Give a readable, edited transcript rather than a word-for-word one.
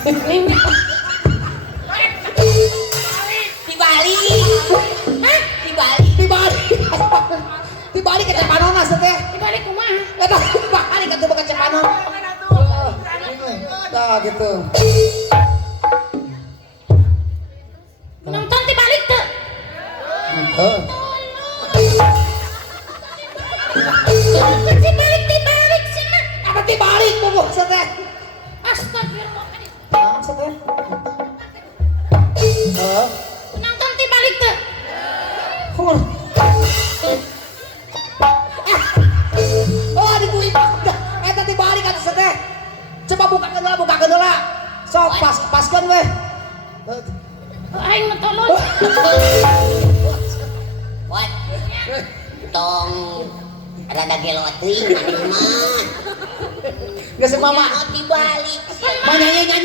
Mimik. Dibalik. Hah? Dibalik. Dibalik ke Cepanona teh. Dibalik kumaha? Eta dibalik atuh ke Cepanona. Tah gitu. Nonton dibalik teu. Heeh. Dibalik sih mah. Apa dibalik boboh teh? Astagfirullahaladzim. Naon teh? Heeh. Nonton dibalik teu. Oh, di kuih eta dibalik atuh teh. Coba bukakeun heula. Sok paskeun weh. Aing mah tolong. What? Tong rada gelot teuing maneh mah. Geus mama. Mau dibalik. Nyanyi